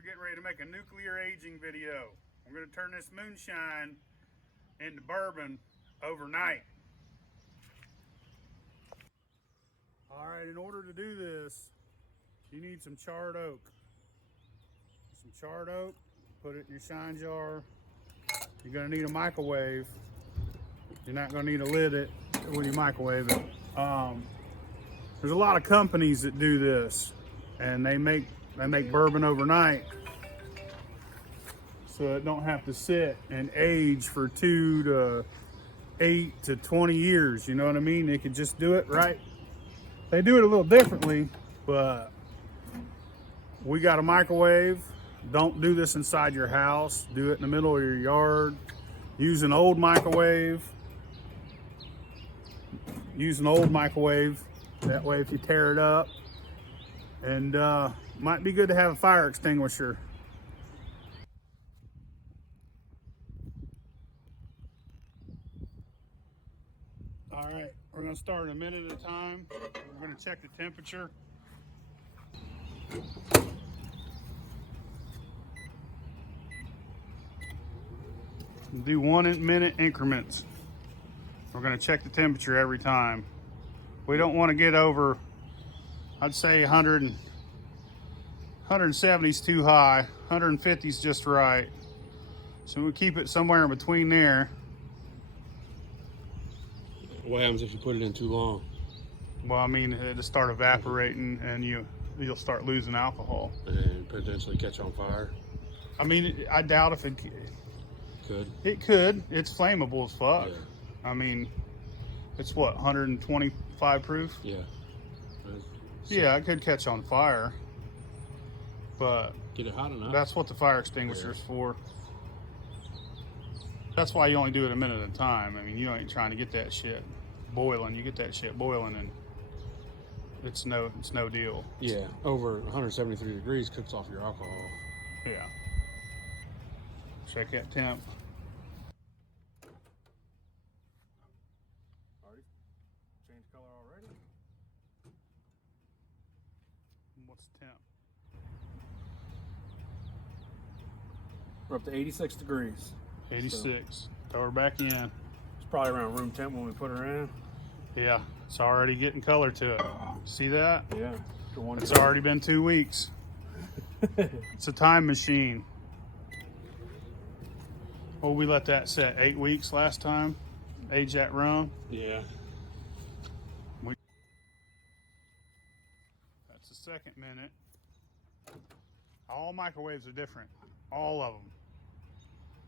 we're getting ready to make a nuclear aging video. We're going to turn this moonshine into bourbon overnight. Alright, in order to do this, you need some charred oak. Some charred oak, put it in your shine jar. You're going to need a microwave. You're not going to need a lid when you microwave it. There's a lot of companies that do this, and they make bourbon overnight, so it don't have to sit and age for 2 to 8 to 20 years. You know what I mean? They could just do it right. They do it a little differently, but we got a microwave. Don't do this inside your house. Do it in the middle of your yard. Use an old microwave. Use an old microwave. That way if you tear it up. And might be good to have a fire extinguisher. All right, we're gonna start in a minute at a time. We're gonna check the temperature. Do 1 minute increments. We're gonna check the temperature every time. We don't want to get over, I'd say 100, 170 is too high, 150 is just right. So we'll keep it somewhere in between there. What happens if you put it in too long? Well, I mean, it'll start evaporating and you'll start losing alcohol. And potentially catch on fire? I mean, I doubt if it could. It could. It's flammable as fuck. Yeah. I mean, it's what, 125 proof? Yeah. Yeah, it could catch on fire. But get it hot enough. That's what the fire extinguisher is for. That's why you only do it a minute at a time. I mean, you ain't trying to get that shit boiling. You get that shit boiling and it's no deal. Yeah, over 173 degrees cooks off your alcohol. Yeah. Check that temp. Already changed color already? What's the temp? We're up to 86 degrees. 86. So throw her back in. It's probably around room temp when we put her in. Yeah, it's already getting color to it. See that? Yeah. It's already been 2 weeks. It's a time machine. Well, we let that set 8 weeks last time. Age that rum. Yeah. That's the second minute. All microwaves are different. All of them.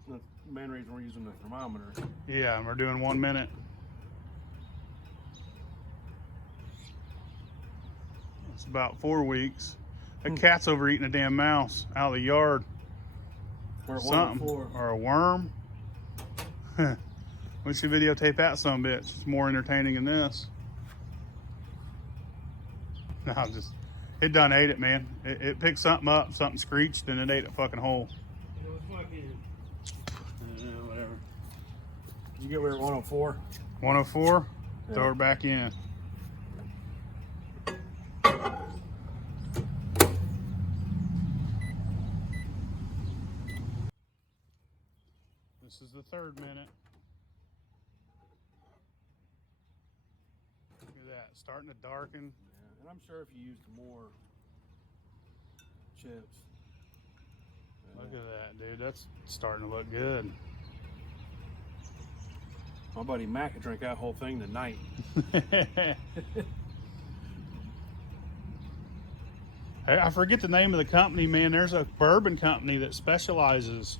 The main reason we're using the thermometer. Yeah, and we're doing 1 minute. It's about 4 weeks. That cat's overeating a damn mouse out of the yard. Or something. Or a worm. We should videotape that some bitch. It's more entertaining than this. No, it done ate it, man. It picked something up, something screeched, and it ate a fucking hole. It was fucking... whatever. Did you get where at 104? 104? Yeah. Throw her back in. This is the third minute. Look at that, starting to darken. Yeah, and I'm sure if you used more chips. Look at that, dude. That's starting to look good. My buddy Mac could drink that whole thing tonight. I forget the name of the company, man. There's a bourbon company that specializes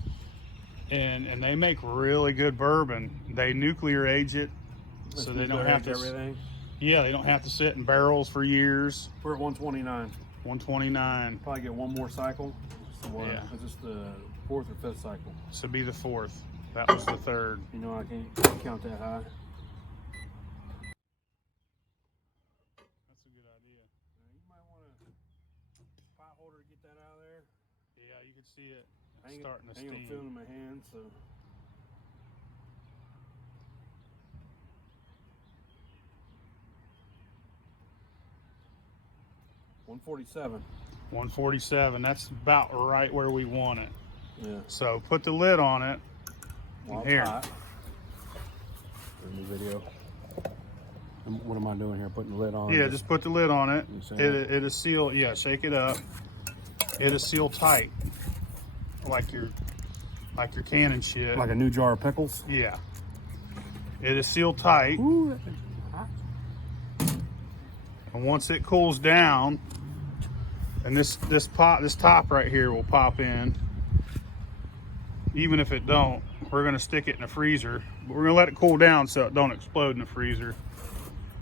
and they make really good bourbon. They nuclear age it, so they don't have to. Everything. Yeah, they don't have to sit in barrels for years. We're at 129. 129. Probably get one more cycle. So Yeah. Is this the 4th or 5th cycle? This would be the 4th. That was the 3rd. You know, I can't count that high. That's a good idea. You might want a pot holder to get that out of there. Yeah, you can see it I ain't starting to gonna steam. feel it in my hand, so. 147. 147. That's about right where we want it. Yeah. So put the lid on it. While Here. it's hot. In the video. What am I doing here? Putting the lid on? Yeah, just put the lid on it. You see It'll seal. Yeah, shake it up. It'll seal tight, like your can and shit. Like a new jar of pickles? Yeah. It'll seal tight. Ooh, that thing's hot. And once it cools down, and this top right here will pop in. Even if it don't, we're gonna stick it in the freezer. But we're gonna let it cool down so it don't explode in the freezer.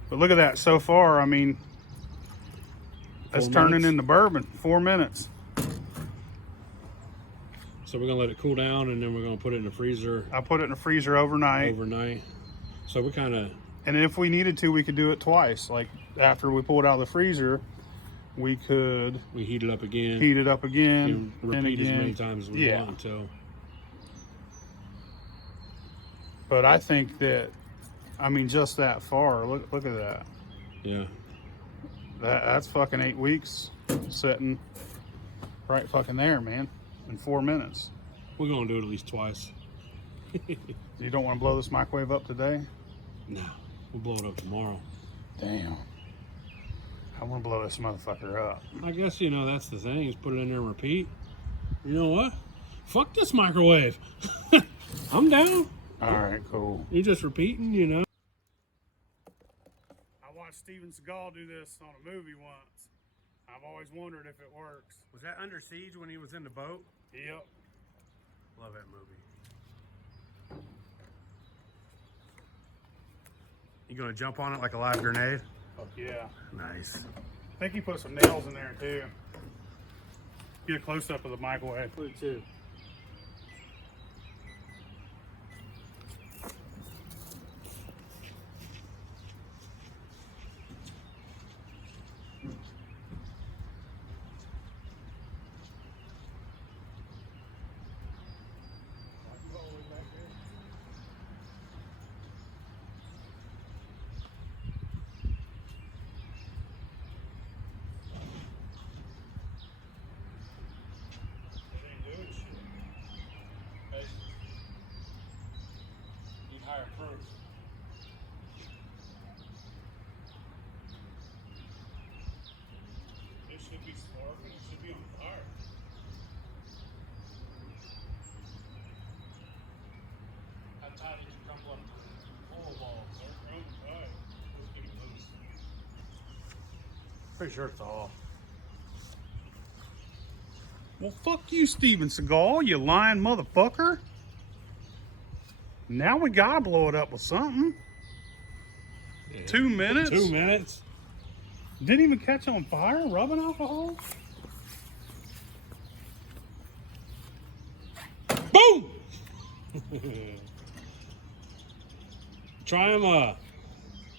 But look at that so far. I mean, that's turning into bourbon. 4 minutes. So we're gonna let it cool down, and then we're gonna put it in the freezer. I put it in the freezer overnight. So we kind of. And if we needed to, we could do it twice. Like after we pull it out of the freezer, we heat it up again. Heat it up again. And repeat as many times as we want until. But I think that, I mean, just that far. Look at that. Yeah. That's fucking 8 weeks sitting right fucking there, man. In 4 minutes. We're gonna do it at least twice. You don't want to blow this microwave up today? No, we'll blow it up tomorrow. Damn. I want to blow this motherfucker up. I guess, that's the thing, is put it in there and repeat. You know what? Fuck this microwave. I'm down. All right, cool. You're just repeating, I watched Steven Seagal do this on a movie once. I've always wondered if it works. Was that Under Siege when he was in the boat? Yep. Love that movie. You gonna jump on it like a live grenade? Fuck yeah. Nice. I think he put some nails in there too. Get a close up of the microwave. Put it too. Higher proof. It should be sparking. It should be on fire. How tight did you crumble up? Full balls. They're crumbling tight. Let's get it loose. Pretty sure it's all. Well, fuck you, Steven Seagal, you lying motherfucker. Now we gotta blow it up with something. Yeah. 2 minutes? 2 minutes? Didn't even catch on fire? Rubbing alcohol? Boom! Try them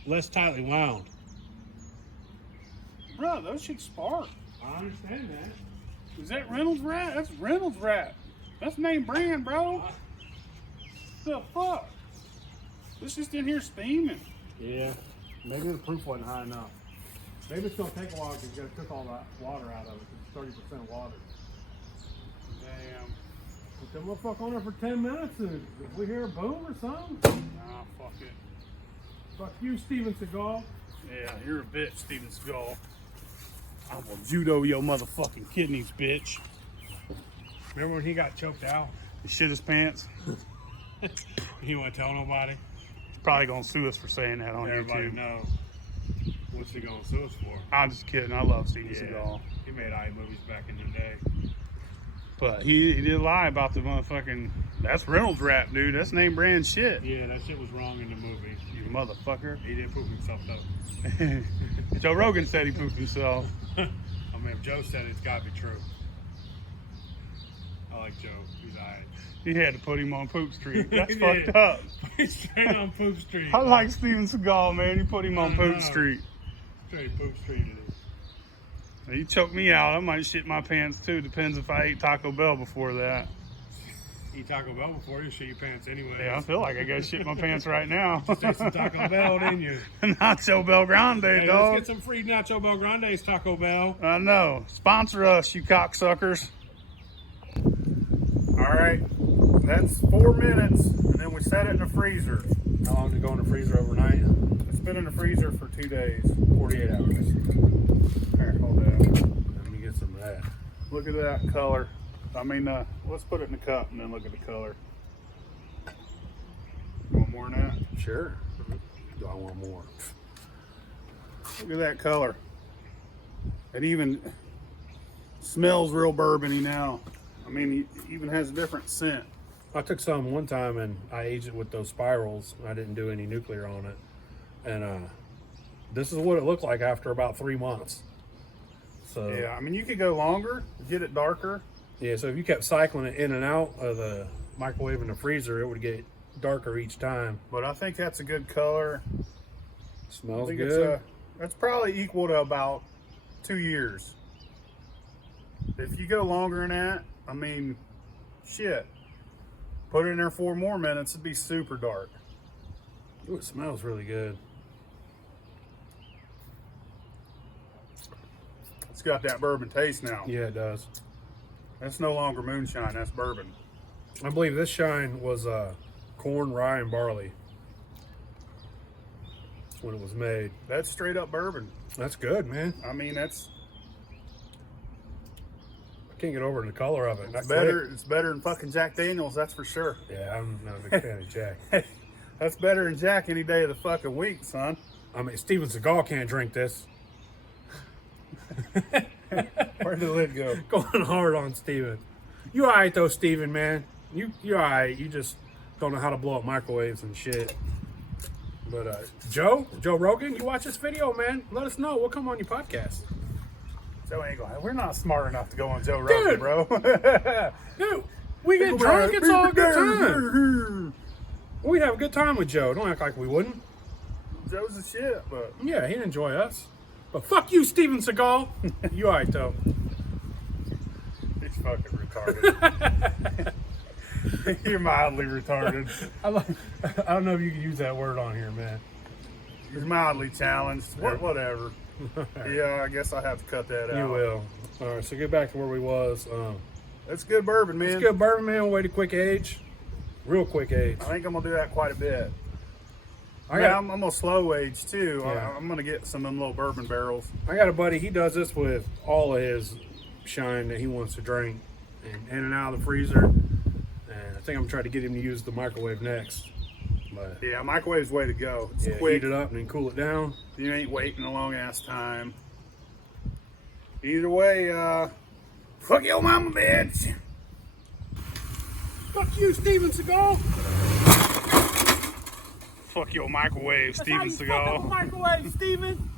less tightly wound. Bro, those should spark. I understand that. Is that Reynolds Wrap? That's Reynolds Wrap. That's name brand, bro. The fuck? This just in here steaming. Yeah. Maybe the proof wasn't high enough. Maybe it's gonna take a while because you gotta cook all that water out of it. It's 30% water. Damn. Put that motherfucker on there for 10 minutes and if we hear a boom or something. Nah, fuck it. Fuck you, Steven Seagal. Yeah, you're a bitch, Steven Seagal. I will judo your motherfucking kidneys, bitch. Remember when he got choked out? He shit his pants. He won't tell nobody. He's probably gonna sue us for saying that on Everybody YouTube. knows. What's he gonna sue us for? I'm just kidding. I love Steven Seagal. He made eye movies back in the day. But he did lie about the motherfucking. That's Reynolds Wrap, dude. That's name brand shit. Yeah, that shit was wrong in the movie. You motherfucker. He did poop himself though. Joe Rogan said he pooped himself. I mean, if Joe said it, it's gotta be true. I like Joe. He's alright. He had to put him on Poop Street. That's He fucked did. up. Straight on Poop Street. I like Steven Seagal, man. He put him on I Poop know. Street. Straight Poop Street it is. He choked me out. I might shit my pants too. Depends if I ate Taco Bell before that. eat Taco Bell before you shit your pants anyway. Yeah, I feel like I gotta shit my pants right now. Just ate some Taco Bell, didn't you? Nacho Bel Grande, Hey, dog. let's get some free Nacho Bel Grandes, Taco Bell. I know. Sponsor us, you cocksuckers. All right, that's 4 minutes, and then we set it in the freezer. How long did it go in the freezer overnight? It's been in the freezer for 2 days. 48 hours. Here, hold that. Let me get some of that. Look at that color. I mean, let's put it in the cup and then look at the color. You want more than that? Sure. Do I want more? Look at that color. It even smells real bourbony now. I mean, it even has a different scent. I took some one time and I aged it with those spirals. I didn't do any nuclear on it. And this is what it looked like after about 3 months. So Yeah, I mean, you could go longer, get it darker. yeah, so if you kept cycling it in and out of the microwave and the freezer, it would get darker each time. But I think that's a good color. I Smells think good. that's probably equal to about 2 years. If you go longer than that, I mean, shit. Put it in there 4 more minutes, it'd be super dark. Ooh, it smells really good. It's got that bourbon taste now. Yeah, it does. That's no longer moonshine, that's bourbon. I believe this shine was corn, rye, and barley when it was made. That's straight up bourbon. That's good, man. I mean, that's I can't get over the color of it. Not better. quick. It's better than fucking Jack Daniels, that's for sure. Yeah, I'm not a big fan of Jack. That's better than Jack any day of the fucking week, son. I mean, Steven Seagal can't drink this. Where'd the lid go? Going hard on Steven. You alright though, Steven, man. You alright. You just don't know how to blow up microwaves and shit. But Joe Rogan, you watch this video, man. Let us know. We'll come on your podcast. Joe ain't going. We're not smart enough to go on Joe Rogan, Dude. bro. Dude, we get drunk, it's all a good time. We have a good time with Joe. Don't act like we wouldn't. Joe's a shit, but Yeah, he'd enjoy us. But fuck you, Steven Seagal. You alright though. he's fucking retarded. You're mildly retarded. I don't know if you can use that word on here, man. He's mildly challenged. Whatever. Yeah, I guess I have to cut that out. You will. All right, so get back to where we was. That's good bourbon, man. It's good bourbon, man. Way to quick age. Real quick age. I think I'm gonna do that quite a bit. I'm I'm gonna slow age too. Yeah. I'm gonna get some of them little bourbon barrels. I got a buddy. He does this with all of his shine that he wants to drink, and in and out of the freezer. And I think I'm trying to get him to use the microwave next. But Yeah, microwave's the way to go. It's yeah, quick. heat it up and then cool it down. You ain't waiting a long ass time. Either way, fuck your mama, bitch. Fuck you, Steven Seagal. Fuck your microwave, Steven Seagal. Microwave, Steven.